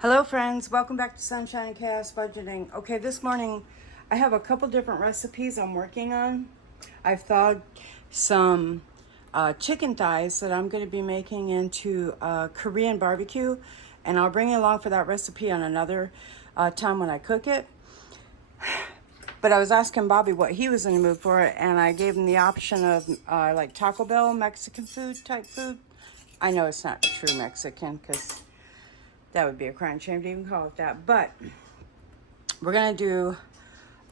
Hello friends, welcome back to Sunshine and Chaos Budgeting. Okay, this morning I have a couple different recipes I'm working on. I've thawed some chicken thighs that I'm going to be making into Korean barbecue, and I'll bring you along for that recipe on another time when I cook it. But I was asking Bobby what he was in the mood for, and I gave him the option of like Taco Bell, Mexican food type food. I know it's not true Mexican because that would be a crime shame to even call it that. But we're going to do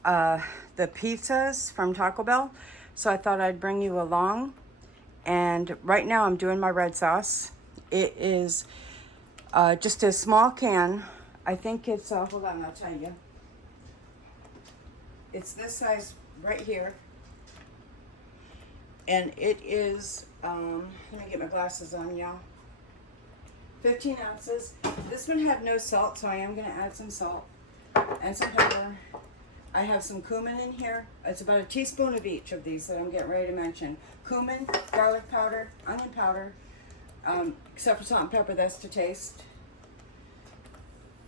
the pizzas from Taco Bell. So I thought I'd bring you along. And right now I'm doing my red sauce. It is just a small can. I think it's, hold on, I'll tell you. It's this size right here. And it is, let me get my glasses on, y'all. 15 ounces. This one had no salt, so I am going to add some salt and some pepper. I have some cumin in here. It's about a teaspoon of each of these that I'm getting ready to mention. Cumin, garlic powder, onion powder, except for salt and pepper, that's to taste.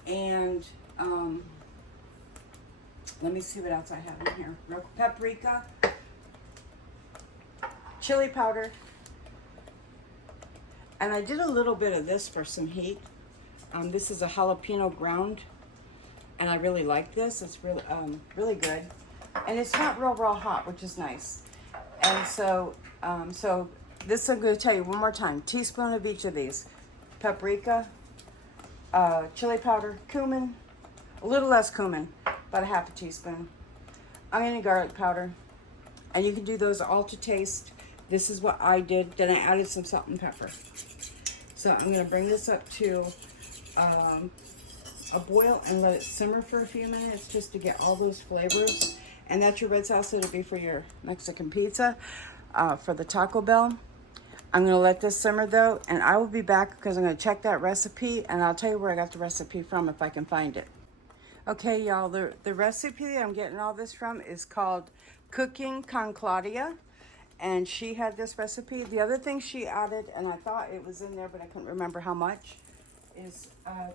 And let me see what else I have in here. Paprika, chili powder. And I did a little bit of this for some heat. This is a jalapeno ground, and I really like this. It's really, really good, and it's not real hot, which is nice. And so, this I'm going to tell you one more time: teaspoon of each of these: paprika, chili powder, cumin, a little less cumin, about a half a teaspoon, onion and garlic powder, and you can do those all to taste. This is what I did. Then I added some salt and pepper. So I'm going to bring this up to a boil and let it simmer for a few minutes just to get all those flavors. And that's your red sauce. It'll be for your Mexican pizza. For the Taco Bell, I'm going to let this simmer though, and I will be back because I'm going to check that recipe, and I'll tell you where I got the recipe from if I can find it. Okay, y'all, the recipe I'm getting all this from is called Cooking con Claudia. And she had this recipe. The other thing she added, and I thought it was in there, but I couldn't remember how much, is hold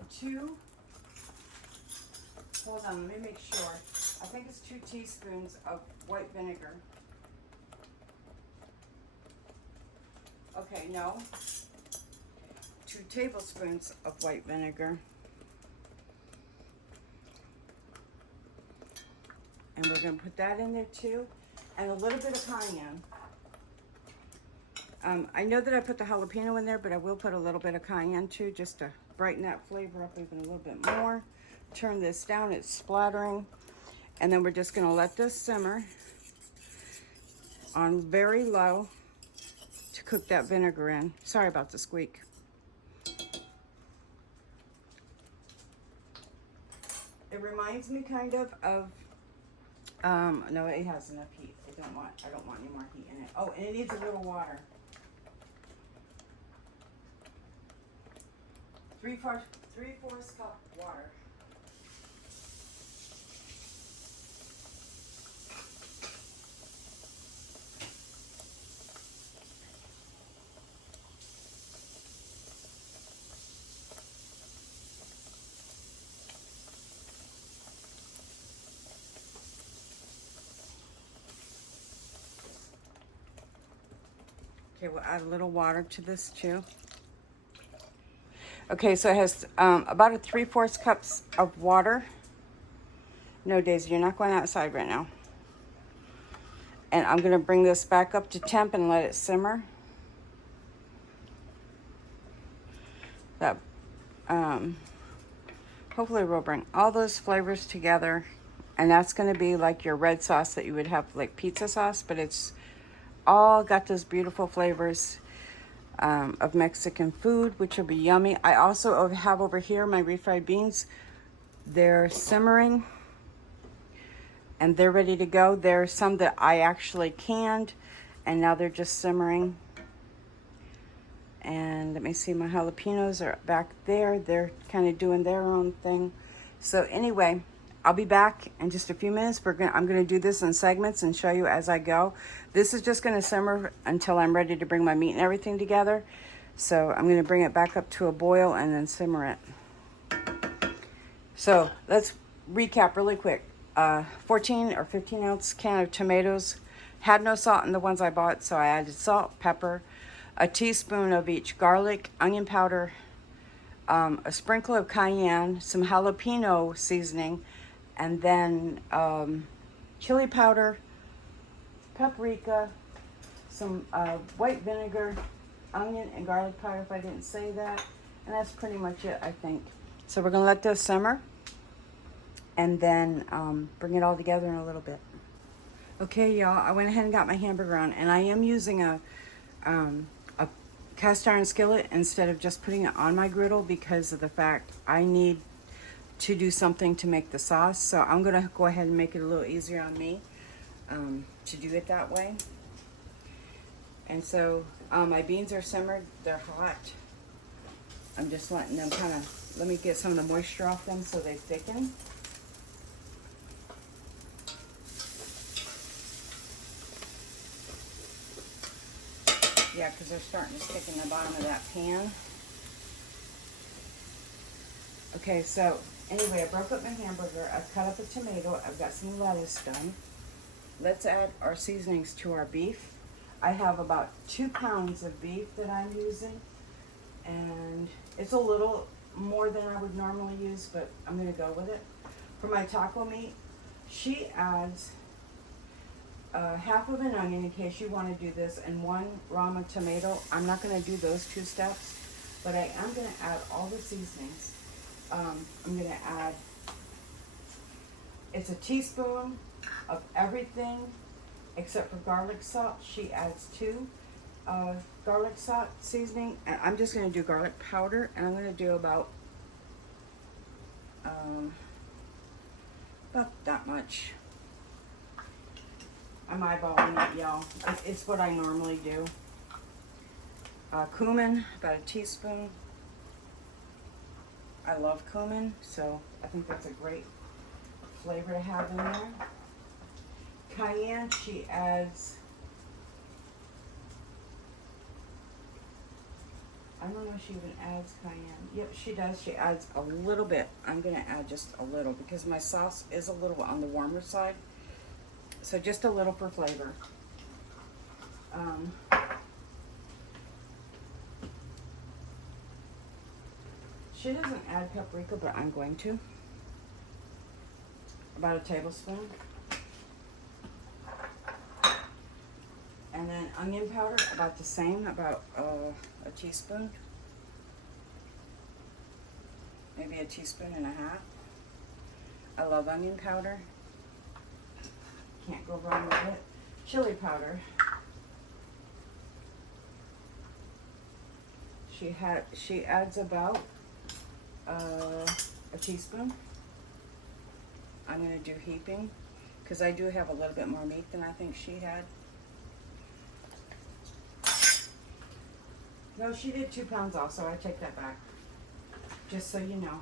on, let me make sure. I think it's 2 teaspoons of white vinegar. Okay, no. 2 tablespoons of white vinegar. And we're going to put that in there too. And a little bit of cayenne. I know that I put the jalapeno in there, but I will put a little bit of cayenne too, just to brighten that flavor up even a little bit more. Turn this down, it's splattering. And then we're just gonna let this simmer on very low to cook that vinegar in. Sorry about the squeak. It reminds me kind of no, it has enough heat. I don't want any more heat in it. Oh, and it needs a little water. 3/4 cup water. Okay, we'll add a little water to this too. Okay, so it has about a 3/4 cups of water. No, Daisy, you're not going outside right now. And I'm going to bring this back up to temp and let it simmer. That hopefully will bring all those flavors together. And that's going to be like your red sauce that you would have like pizza sauce, but it's all got those beautiful flavors of Mexican food, which will be yummy. I also have over here my refried beans. They're simmering and they're ready to go. There's some that I actually canned and now they're just simmering. And let me see, my jalapenos are back there. They're kind of doing their own thing. So anyway, I'll be back in just a few minutes. I'm gonna do this in segments and show you as I go. This is just gonna simmer until I'm ready to bring my meat and everything together. So I'm gonna bring it back up to a boil and then simmer it. So let's recap really quick. 14 or 15 ounce can of tomatoes. Had no salt in the ones I bought, so I added salt, pepper, a teaspoon of each garlic, onion powder, a sprinkle of cayenne, some jalapeno seasoning, and then chili powder, paprika, some white vinegar, onion and garlic powder if I didn't say that. And that's pretty much it, I think. So we're gonna let this simmer and then bring it all together in a little bit. Okay, y'all, I went ahead and got my hamburger on, and I am using a cast iron skillet instead of just putting it on my griddle because of the fact I need to do something to make the sauce. So I'm gonna go ahead and make it a little easier on me to do it that way. And so my beans are simmered, they're hot. I'm just letting them kind of, let me get some of the moisture off them so they thicken. Yeah, because they're starting to stick in the bottom of that pan. Okay, so anyway, I broke up my hamburger. I've cut up a tomato. I've got some lettuce done. Let's add our seasonings to our beef. I have about 2 pounds of beef that I'm using. And it's a little more than I would normally use, but I'm going to go with it. For my taco meat, she adds half of an onion in case you want to do this, and 1 Rama tomato. I'm not going to do those 2 steps, but I am going to add all the seasonings. I'm going to add, it's a teaspoon of everything except for garlic salt. She adds 2 garlic salt seasoning, and I'm just going to do garlic powder, and I'm going to do about that much. I'm eyeballing it, y'all. It's what I normally do. Cumin, about a teaspoon. I love cumin, so I think that's a great flavor to have in there. Cayenne, she adds, I don't know if she even adds cayenne. Yep, she does. She adds a little bit. I'm going to add just a little because my sauce is a little on the warmer side. So just a little for flavor. She doesn't add paprika, but I'm going to. About a tablespoon. And then onion powder, about the same, about a teaspoon. Maybe a teaspoon and a half. I love onion powder. Can't go wrong with it. Chili powder. She adds about a teaspoon. I'm going to do heaping because I do have a little bit more meat than I think she had. No, she did 2 pounds off, so I take that back. Just so you know.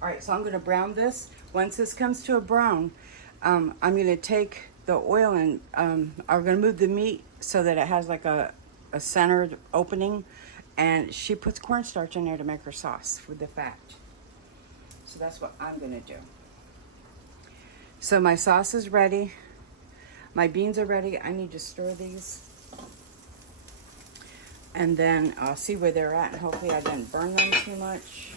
Alright, so I'm going to brown this. Once this comes to a brown, I'm going to take the oil and I'm going to move the meat so that it has like a centered opening. And she puts cornstarch in there to make her sauce with the fat. So that's what I'm going to do. So my sauce is ready. My beans are ready. I need to stir these. And then I'll see where they're at, and hopefully I didn't burn them too much.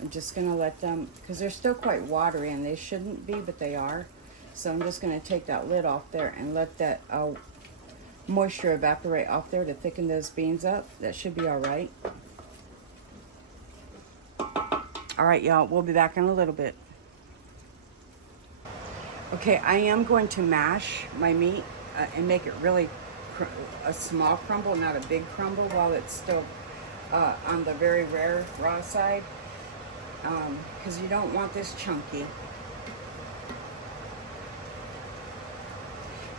I'm just going to let them, because they're still quite watery, and they shouldn't be, but they are. So I'm just going to take that lid off there and let that moisture evaporate off there to thicken those beans up. That should be all right. All right, y'all, we'll be back in a little bit. Okay, I am going to mash my meat and make it really a small crumble, not a big crumble, while it's still on the very rare raw side, because you don't want this chunky.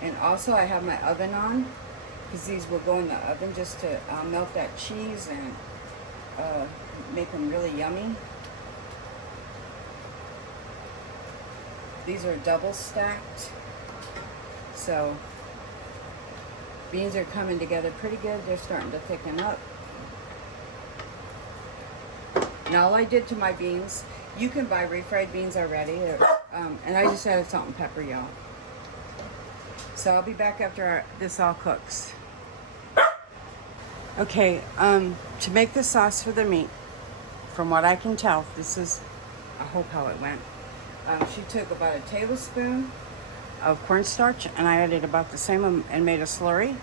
And also I have my oven on, because these will go in the oven just to melt that cheese and make them really yummy. These are double stacked, so Beans are coming together pretty good. They're starting to thicken up. Now all I did to my beans, you can buy refried beans already, and I just added salt and pepper, y'all. So I'll be back after this all cooks. Okay, to make the sauce for the meat, from what I can tell, this is, I hope how it went. She took about a tablespoon of cornstarch, and I added about the same and made a slurry.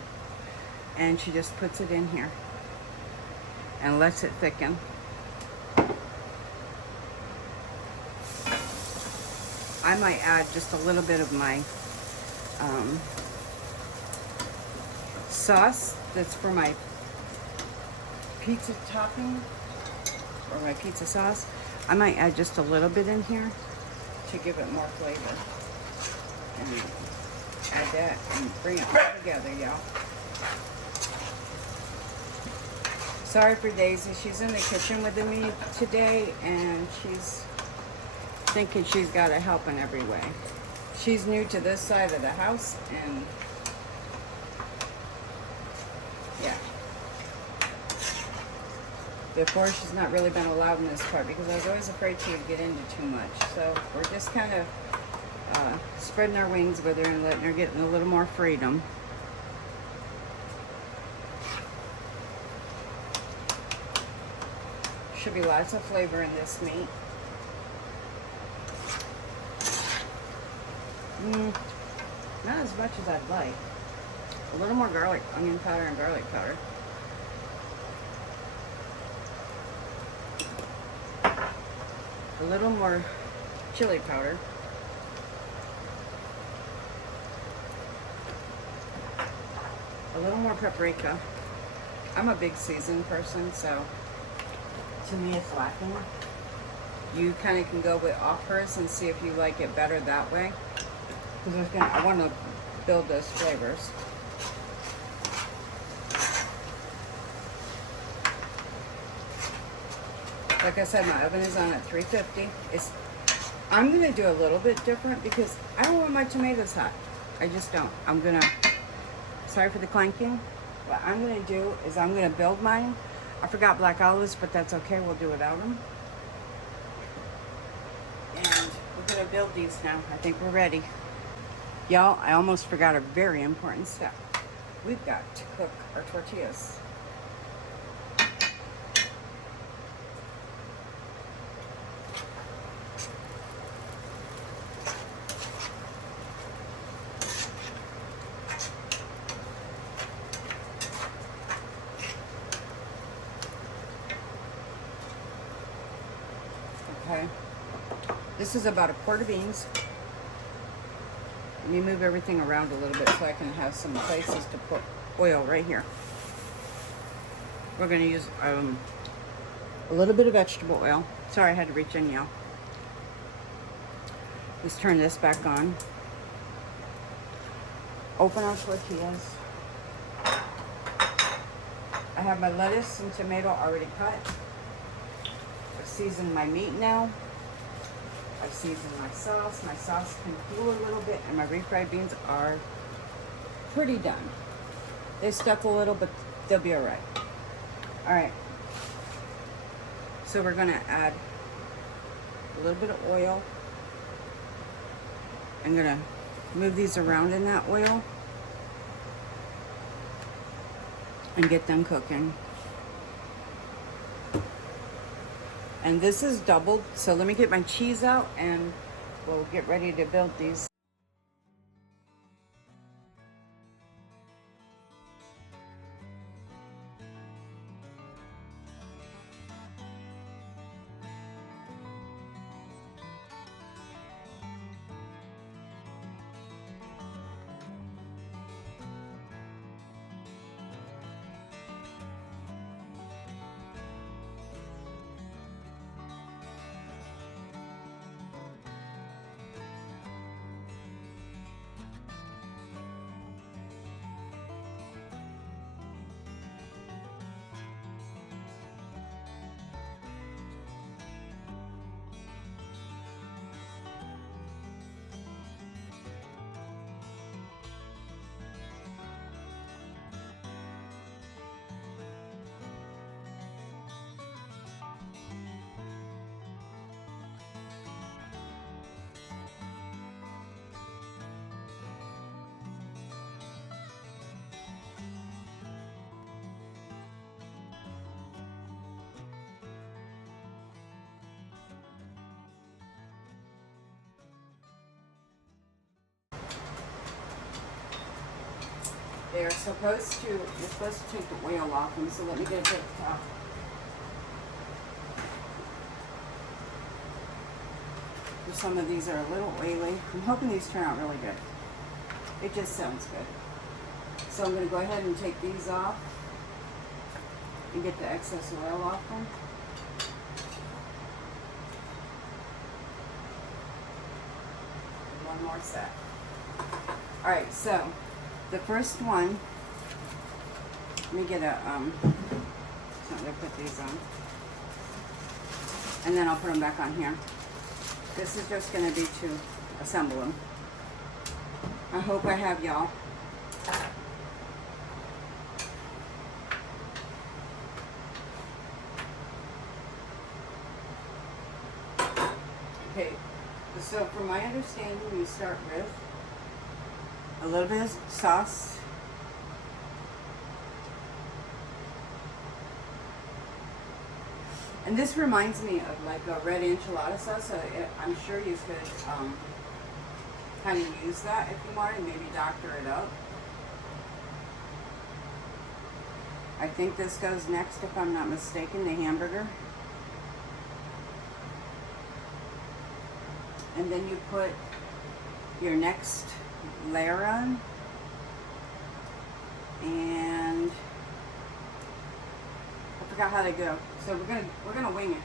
And she just puts it in here and lets it thicken. I might add just a little bit of my sauce that's for my pizza topping, or my pizza sauce. I might add just a little bit in here to give it more flavor. And add that and bring it all together, y'all. Sorry for Daisy. She's in the kitchen with me today, and she's thinking she's got to help in every way. She's new to this side of the house, and yeah. Before, she's not really been allowed in this part because I was always afraid she would get into too much. So we're just kind of spreading our wings with her and letting her get a little more freedom. Should be lots of flavor in this meat. Not as much as I'd like. A little more garlic, onion powder, and garlic powder. A little more chili powder. A little more paprika. I'm a big seasoned person, so to me it's lacking. You kind of can go with offers and see if you like it better that way. Because I want to build those flavors. Like I said, my oven is on at 350. I'm going to do a little bit different because I don't want my tomatoes hot. I just don't. Sorry for the clanking. What I'm going to do is I'm going to build mine. I forgot black olives, but that's okay. We'll do without them. And we're going to build these now. I think we're ready. Y'all, I almost forgot a very important step. We've got to cook our tortillas. Okay. This is about a quart of beans. Let me move everything around a little bit so I can have some places to put oil right here. We're going to use a little bit of vegetable oil. Sorry, I had to reach in, y'all. Let's turn this back on. Open our tortillas. I have my lettuce and tomato already cut. I've seasoned my meat now. I've seasoned my sauce. My sauce can cool a little bit, and my refried beans are pretty done. They stuck a little, but they'll be all right. All right. So we're going to add a little bit of oil. I'm going to move these around in that oil and get them cooking. And this is doubled, so let me get my cheese out and we'll get ready to build these. you're supposed to take the oil off them, so let me get it to the top. Some of these are a little oily. I'm hoping these turn out really good. It just sounds good. So I'm going to go ahead and take these off and get the excess oil off them. One more set. Alright, so the first one, let me get a, I'm going to put these on. And then I'll put them back on here. This is just going to be to assemble them. I hope I have y'all. Okay, so from my understanding, we start with a little bit of sauce. And this reminds me of like a red enchilada sauce, so I'm sure you could kind of use that if you wanted, maybe doctor it up. I think this goes next, if I'm not mistaken, the hamburger. And then you put your next layer on. And I forgot how to go. So we're gonna wing it.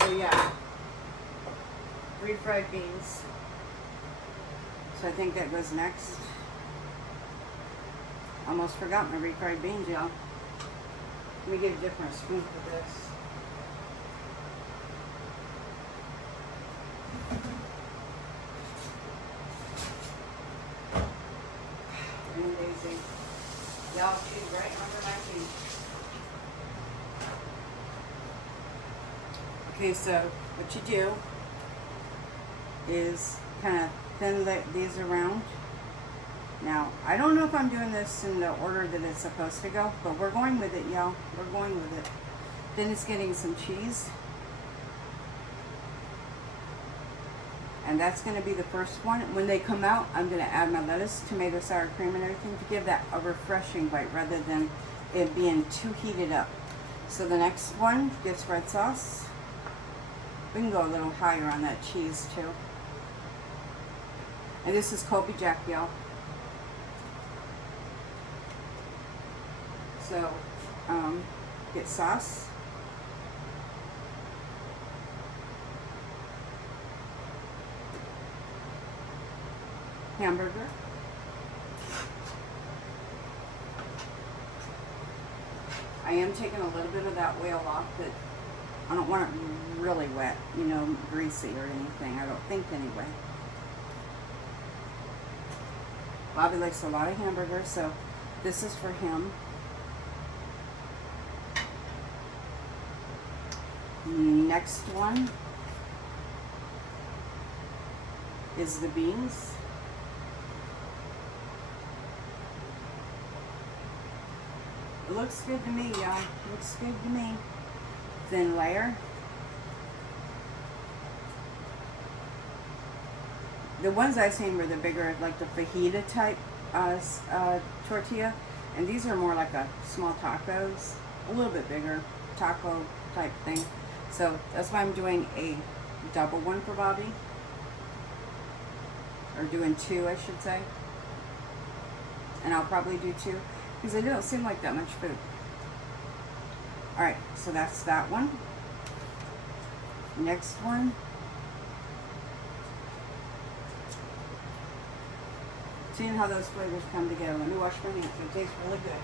So yeah, refried beans. So I think that goes next. Almost forgot my refried beans, y'all. Let me get a different spoon for this. Y'all choose right under my feet. Okay, so what you do is kind of thin these around. Now, I don't know if I'm doing this in the order that it's supposed to go, but we're going with it, y'all. We're going with it. Then it's getting some cheese. And that's going to be the first one. When they come out, I'm going to add my lettuce, tomato, sour cream, and everything to give that a refreshing bite rather than it being too heated up. So the next one gets red sauce. We can go a little higher on that cheese too. And this is Colby Jack, y'all. So, get sauce. Hamburger. I am taking a little bit of that oil off, but I don't want it really wet, you know, greasy or anything. I don't think anyway. Bobby likes a lot of hamburgers, so this is for him. Next one is the beans. It looks good to me, y'all. Looks good to me. Thin layer. The ones I seen were the bigger, like the fajita type tortilla, and these are more like a small tacos, a little bit bigger taco type thing. So that's why I'm doing a double one for Bobby, or doing two, I should say. And I'll probably do two because it don't seem like that much food. All right, so that's that one. Next one. Seeing how those flavors come together. Let me wash my hands. It tastes really good.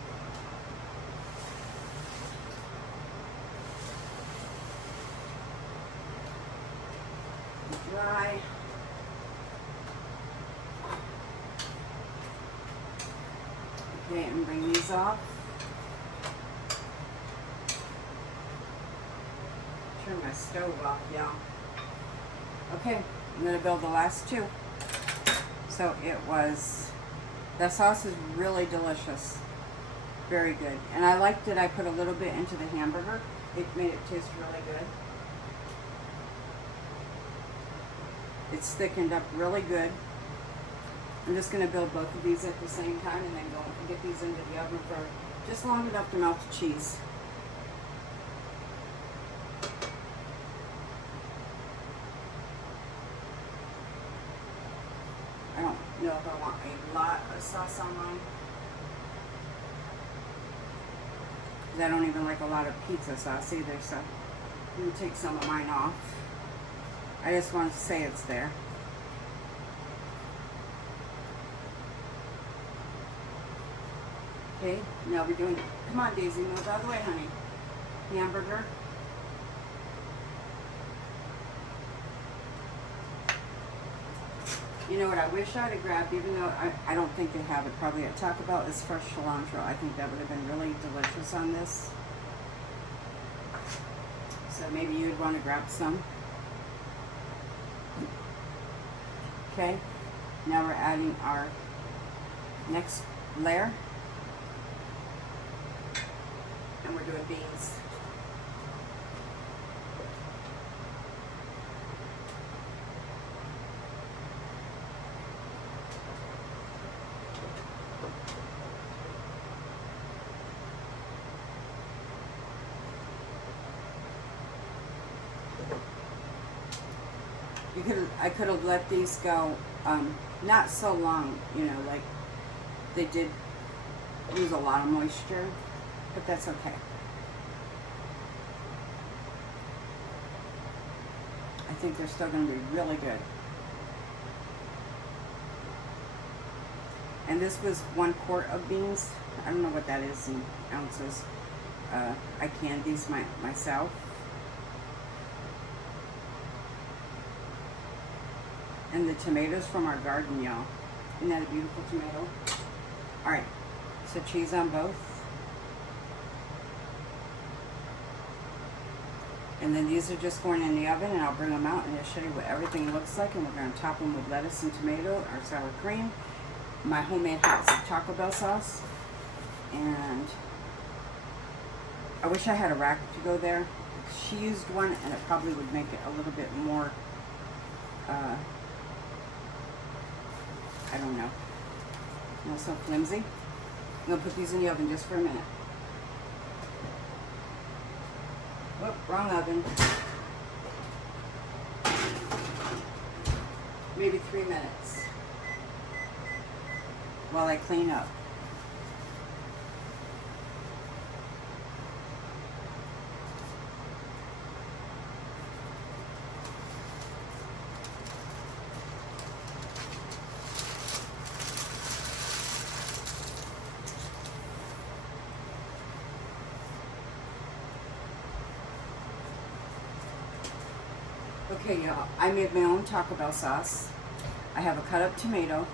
Dry. Okay, and bring these off. Turn my stove off, y'all. Okay, I'm gonna build the last two. So it was, that sauce is really delicious. Very good. And I liked that I put a little bit into the hamburger. It made it taste really good. It's thickened up really good. I'm just going to build both of these at the same time and then go and get these into the oven for just long enough to melt the cheese. I don't know if I want a lot of sauce on mine. I don't even like a lot of pizza sauce either, so I'm going to take some of mine off. I just wanted to say it's there. Okay, now we're doing, come on Daisy, move out of the way, honey. Hamburger. You know what I wish I'd have grabbed, even though I don't think they have it probably at Taco Bell, is fresh cilantro. I think that would have been really delicious on this. So maybe you'd want to grab some. Okay, now we're adding our next layer. And we're doing beans. I could have let these go not so long, you know, like they did lose a lot of moisture, but that's okay. I think they're still going to be really good. And this was 1 quart of beans. I don't know what that is in ounces. I canned these myself. And the tomatoes from our garden, y'all. Isn't that a beautiful tomato? All right, so cheese on both. And then these are just going in the oven, and I'll bring them out and I'll show you what everything looks like. And we're going to top them with lettuce and tomato, our sour cream, my homemade hot Taco Bell sauce. And I wish I had a rack to go there. She used one, and it probably would make it a little bit more, I don't know, not so flimsy. I'm going to put these in the oven just for a minute. Whoop, wrong oven. Maybe 3 minutes while I clean up. Okay, y'all, I made my own Taco Bell sauce. I have a cut up tomato.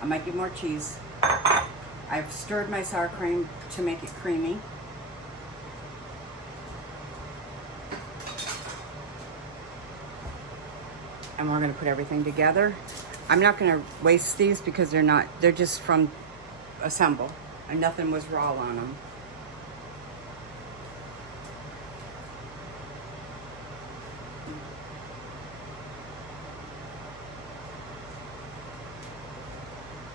I might get more cheese. I've stirred my sour cream to make it creamy. And we're gonna put everything together. I'm not gonna waste these because they're just from assemble, and nothing was raw on them.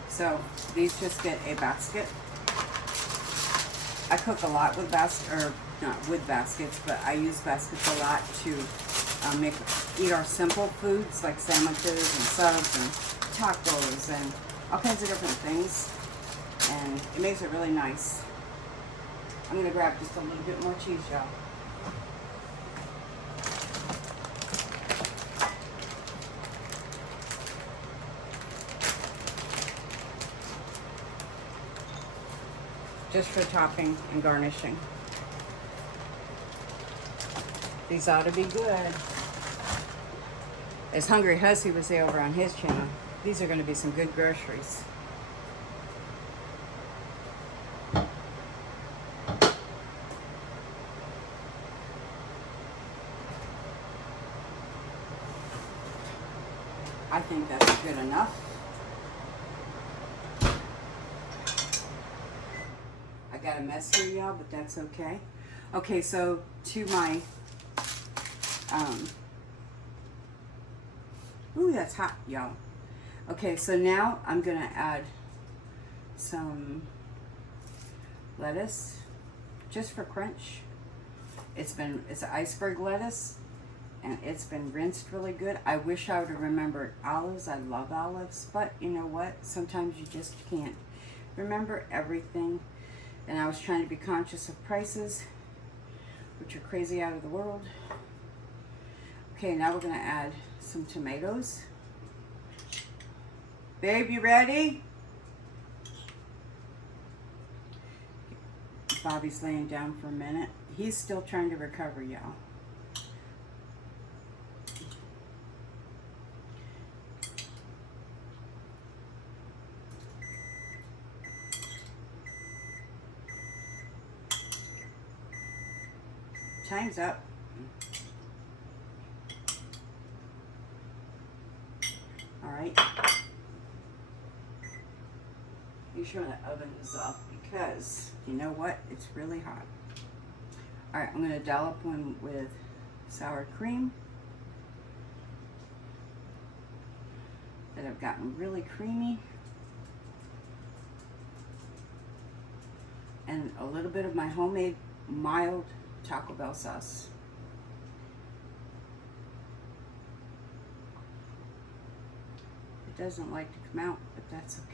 So these just get a basket. I cook a lot with not with baskets, but I use baskets a lot to eat our simple foods like sandwiches and subs and tacos and all kinds of different things. And it makes it really nice. I'm gonna grab just a little bit more cheese, y'all. Just for topping and garnishing. These ought to be good. As Hungry Hussy would say over on his channel, these are going to be some good groceries. I think that's good enough. I got a mess here, y'all, but that's okay. Okay, so to my Ooh, that's hot, y'all. Okay, so now I'm gonna add some lettuce just for crunch. It's an iceberg lettuce, and it's been rinsed really good. I wish I would have remembered olives. I love olives, but you know what? Sometimes you just can't remember everything. And I was trying to be conscious of prices, which are crazy out of the world. Okay, now we're gonna add some tomatoes. Babe, you ready? Bobby's laying down for a minute. He's still trying to recover, y'all. Time's up. All right. Make sure the oven is off because you know what? It's really hot. All right, I'm gonna dollop one with sour cream that I've gotten really creamy. And a little bit of my homemade mild Taco Bell sauce. It doesn't like to come out, but that's okay.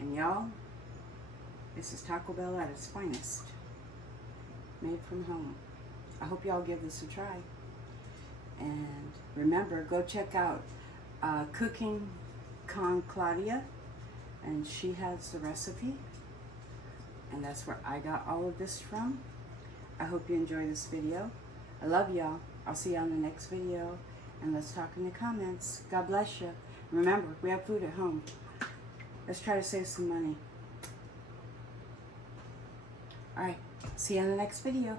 And y'all, this is Taco Bell at its finest. Made from home. I hope y'all give this a try. And remember, go check out Cooking Con Claudia, and she has the recipe, and that's where I got all of this from. I hope you enjoy this video. I love y'all. I'll see you on the next video, and let's talk in the comments. God bless you. Remember, we have food at home. Let's try to save some money. All right, see you on the next video.